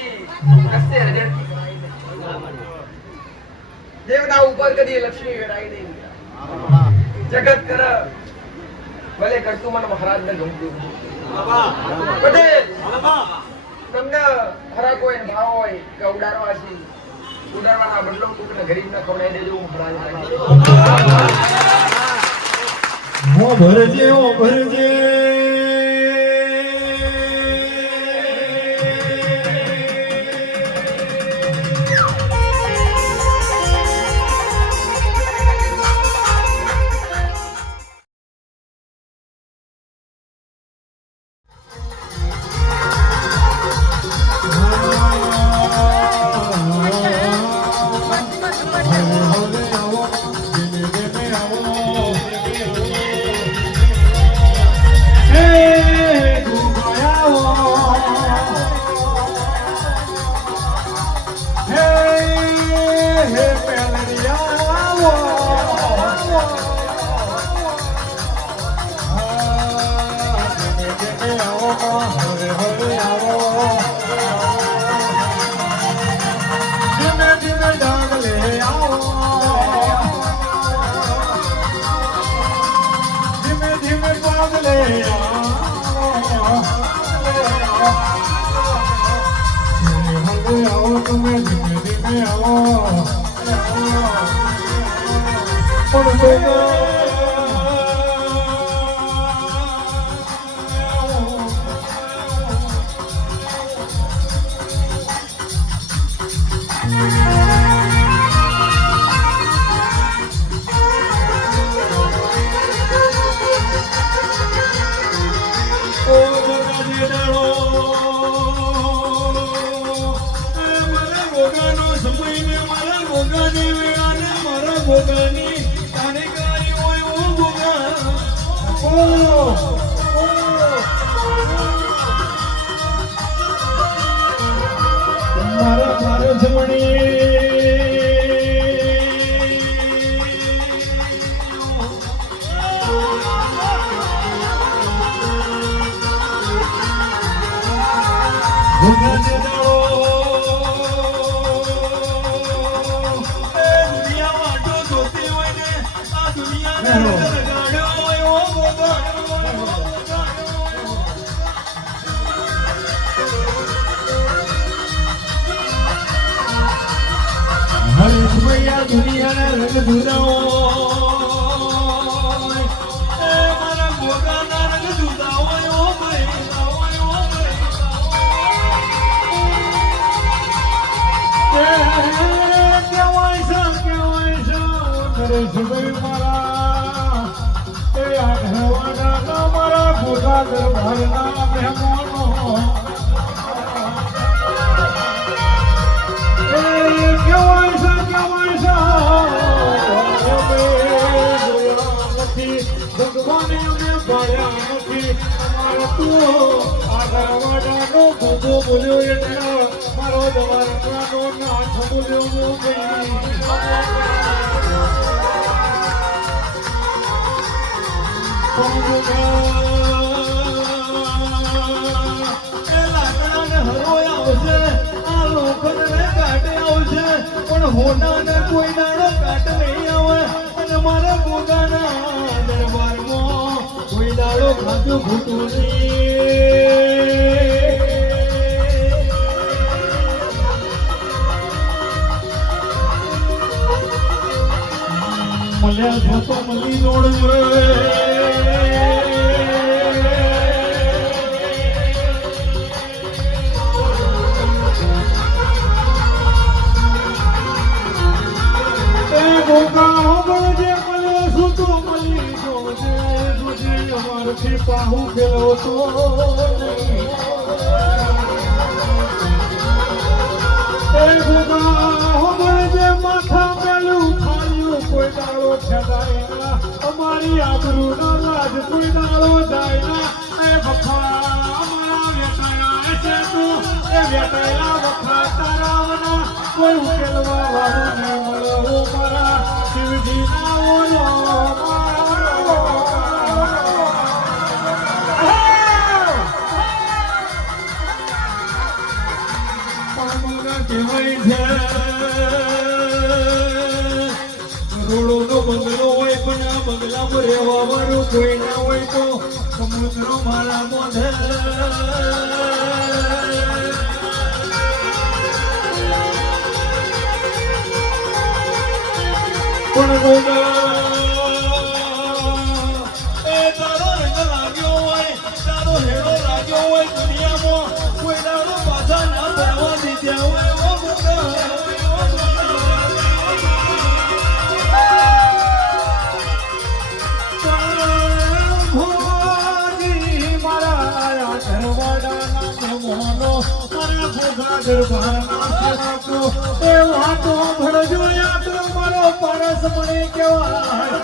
કી રસ્તે રજડતી દેવના ઉપર કદી લક્ષ્મી વેરાઈ નહીં જગત કર ભલે કરતું મને મહારાજ ને ગમતું પટેલ તમને ખરા કોઈ ભાવ હોય કે ઉડાડવાથી ઉડાડવાના બદલો કોકને ગરીબ ને ખવડાવી દેજો મહારાજ ઓ ભરજે ઓ ભરજે કોઈ દાડો કાટ નહીં આવે અને મારા ગોગાના દરબારમાં કોઈ દાડો ખાતું ખોટું મળ્યા થતો મળી નોડ પાહુ ગયો તો માથા પેલું ખાયું કોઈ દાડો છેદાય અમારી આબરૂ ના લાજ કોઈ દાડો જાય ના એ વખા અમારા વેટાયા છે તો એ વેટાયા વખા તારાવના કોઈ ઉકેલવા વાળું ન મળો મારા શિવજી ના ઓલો મામા કહેવાય છે કરોડોનો બંગલો હોય પણ આ બંગલામાં રહેવા વાળું કોઈ ના હોય તો સમુદ્ર મારા મોઢે પણ એ તારો રંગ લાગ્યો હોય તારો હેડો લાગ્યો હોય દુનિયામાં કોઈ દાડો પાછા ના પડવા દીધા હોય ઓ ભગવાન મારા ધરવાડાના મોનો મારા ભોગા દરબારના સેવકો એ વાતો ભળજો યાદ મારો પરસ મણી કહેવાય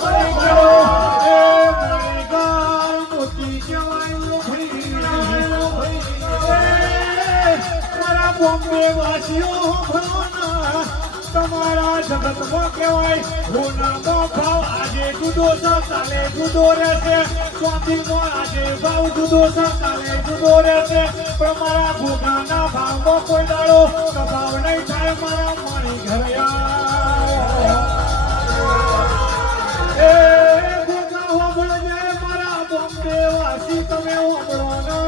એ મણીગાર મોતી કહેવાય મારા બોમ્બે વાસીઓ ભણવાના તમારા જગતમાં કહેવાય હોનાનો ભાવ આજે જુદો છે કાલે જુદો રહેશે સ્વાતિમાં આજે ભાવ જુદો છે કાલે જુદો રહેશે પણ મારા ભોગાના ભાવમાં કોઈ દાડો દબાવ નહીં થાય મારા મારી ઘરે એ ભોગા હોબળજે મારા બોમ્બે વાસી તમે હોબળો ને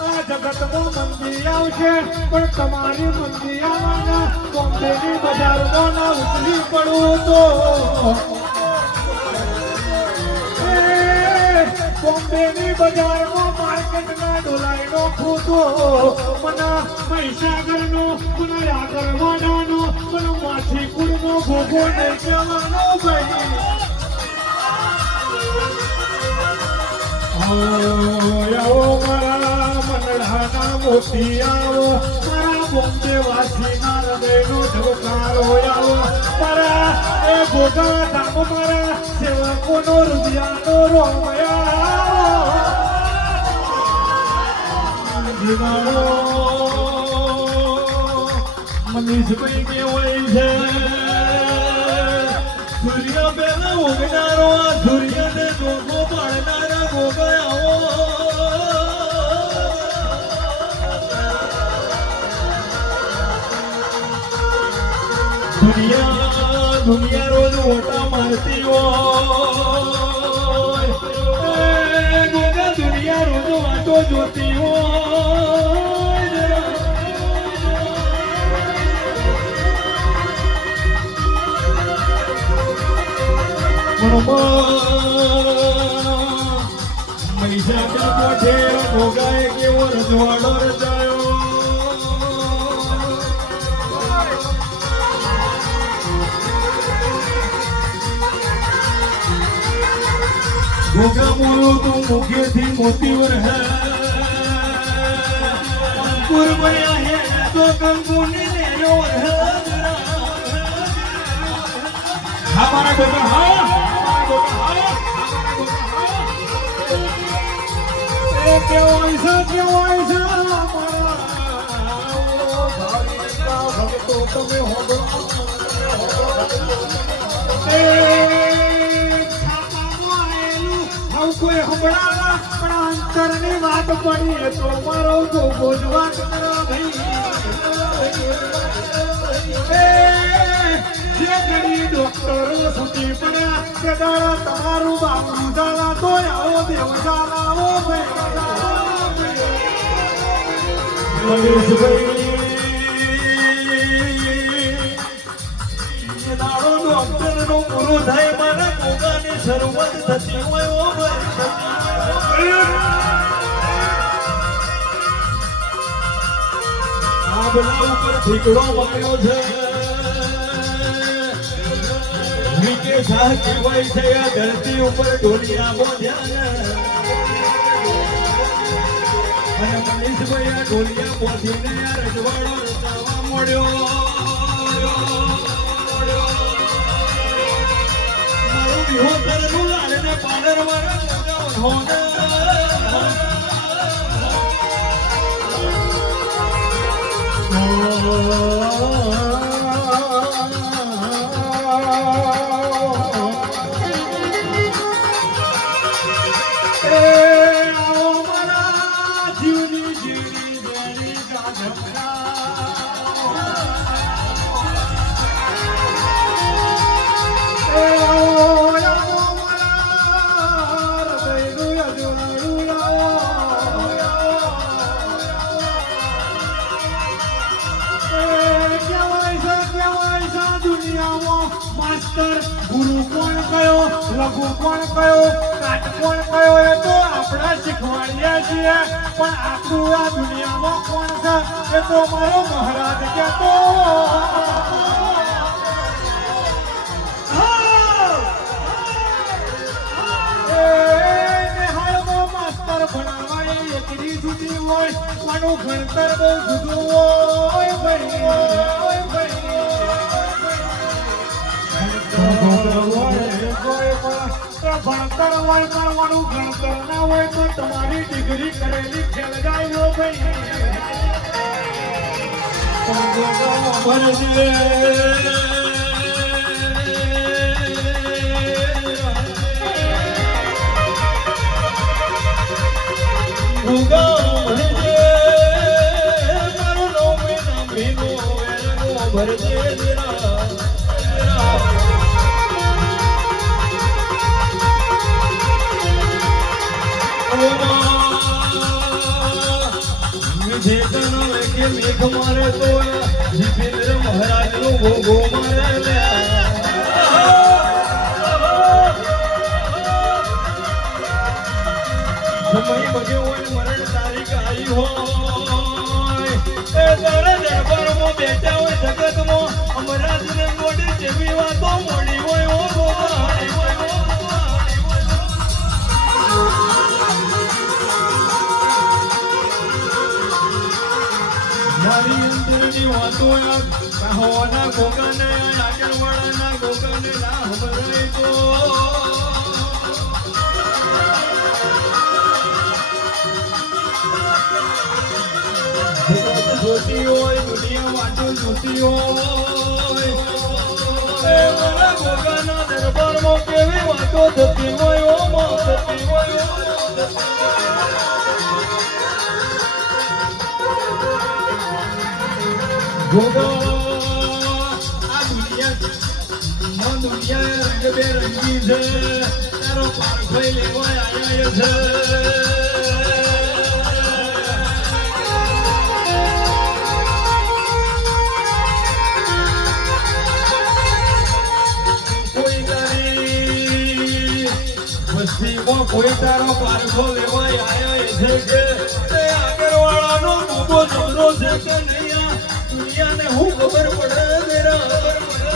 આ જગતમાં મંદી આવશે પણ તમારી મંદી આવવાના બોમ્બેની બજારમાં ના ઉતરી પડવું તો બોમ્બેની બજારમાં માર્કેટના ડોલાઈનો ખોટો મને મહીસાગરનો મને આગરવાડાનો મને માછીકુડનો ભોગો નહીં કહેવાનો ભાઈ આવો મારા મંડળાના મોતી આવો મારા બોમ્બે વાસીના હૃદયનો ઢોકારો આવો મારા એ ભોગા ધામ મારા સેવકોનો રૂપિયાનો રોમયા જીવાળો મનીષભાઈ કહેવાય છે સૂર્ય પહેલા ઉગનારો આ સૂર્યને જોગો પાડનારા ભોગા આવો દુનિયા રોજ ઓટા મારતી હોય ગોગા દુનિયા રોજ વાતો જોતી હોય મહીસાગર મોઢે ભોગાએ કેવો રજવાડો રચાયો ભોગા બોલો તો મુખેથી મોતી વર હે અંકુર બન્યા હે તો કંકુને લેયો હે હા મારા ભોગા હા એ કેવાય છે મારા ભક્તો તમે હોબળો કોઈ હમણાં પણ અંતરની વાત પડી તો મારો ભોગો જ વાત કરો જે ઘડી ડોક્ટરો છૂટી પડ્યા કે દાડા તમારું બાપનું દાડા તો આવો દેવ દાડા આવો દાડો ડોક્ટર નો પૂરો થાય મારા ભોગાની શરૂઆત થતી હોય આ બધા ઉપર ઠીકડો માર્યો છે નીચે શાહ કહેવાય છે આ ધરતી ઉપર ઢોલિયા બોધ્યા અને મનીષભાઈ આ ઢોલિયા બોધીને આ રજવાડો રચાવા મળ્યો મારું વિહોતરનું લાડને પાડર વાળા હોને માસ્તર ગુરુ કોણ કયો લઘુ કોણ કયો કાટ કોણ કયો એ તો આપણા શીખવાડ્યા છીએ પણ આપણું આ દુનિયામાં કોણ છે એ તો મારો મહારાજ કહેતો માસ્તર ભણાવાય એકડી જુદી હોય કોનું ભણતર બહુ જુદું હોય ભાઈ ભણતર હોય પણ મારું ભણતર ના હોય તો તમારી ડિગ્રી કરેલી ખેલ જાય ભાઈ મેઘ મારે તો જીતેન્દ્ર મહારાજ નો ભોગો મારે સમય બગ્યો હોય મરણ તારીખ આવી હોય એ તારા દરબારમાં બેઠા હોય જગતમાં અમરાજ ને મોડી જેવી વાતો મોડી હોય ઓ મારી અંદરની વાતો કહોના ગોગાને આગળવાળાના ગોગાને ના હમરાય તો જોતી હોય દુનિયા વાતો જોતી હોય મારા ગોગાના દરબારમાં કેવી વાતો થતી હોય ઓ માં થતી હોય ગોગા આ દુનિયા રંગબેરંગી છે તારો પારખો લેવા આયા છે કોઈ તારી વસ્તીમાં કોઈ તારો પારખો લેવા આયા છે કે તે આગળવાળાનો મોટો જબરો છે કે નહીં દુનિયાને હું ખબર પડે મેરા ખબર પડે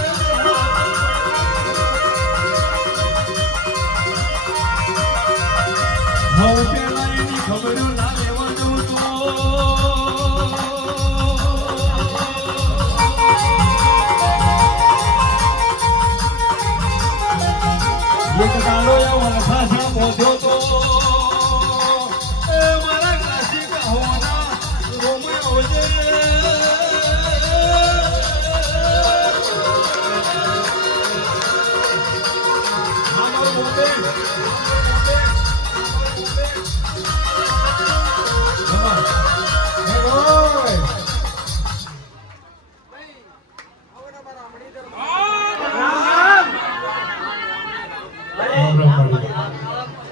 હું પેલા એની ખબર ના લેવા દઉં તો એક ગાડો એવો ખાસા પહોંચ્યો તો મારા કાશી કહોના રોમે હોજે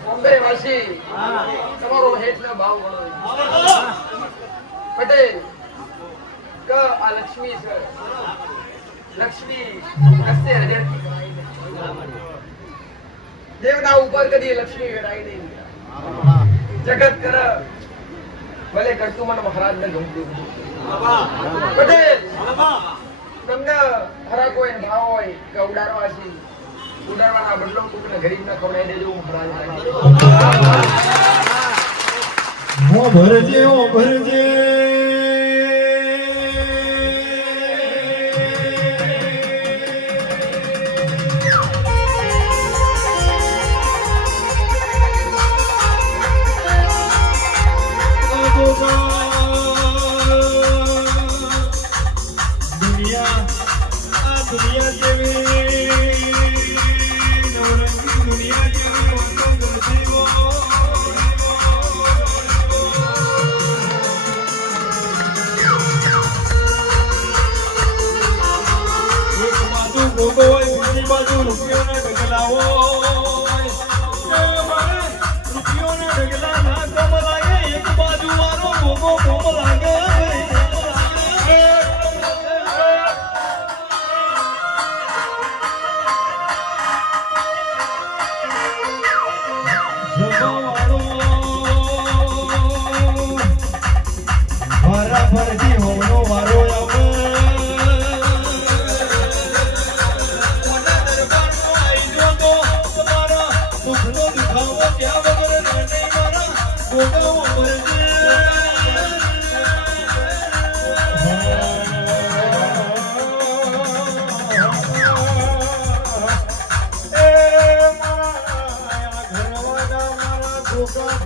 બોમ્બે વાસી તમારો હેઠના ભાવ ગણો પટેલ ક આ લક્ષ્મી છે લક્ષ્મી કસ્તે હજાર દેવના ઉપર કદી લક્ષ્મી વેરાઈ નહીં જગત કર ભલે કરતું મને મહારાજ ને ગમતું પટેલ તમને હરા કોઈ ભાવ હોય કે ઉડાડવા છે ઉડાડવાના બદલો કોકને ગરીબ ના ખવડાવી દેજો મહારાજ ઓ ભરજે ઓ ભરજે દુનિયા જેવી નવરંગી દુનિયા જેવી વાતો કરતી એક બાજુ ગોગો હોય બીજી બાજુ રૂપિયોના ઢગલા હોય રૂપિયોના ઢગલા ના કમ લાગે એક બાજુ વાળો ગોગો કમ લાગે ગોડો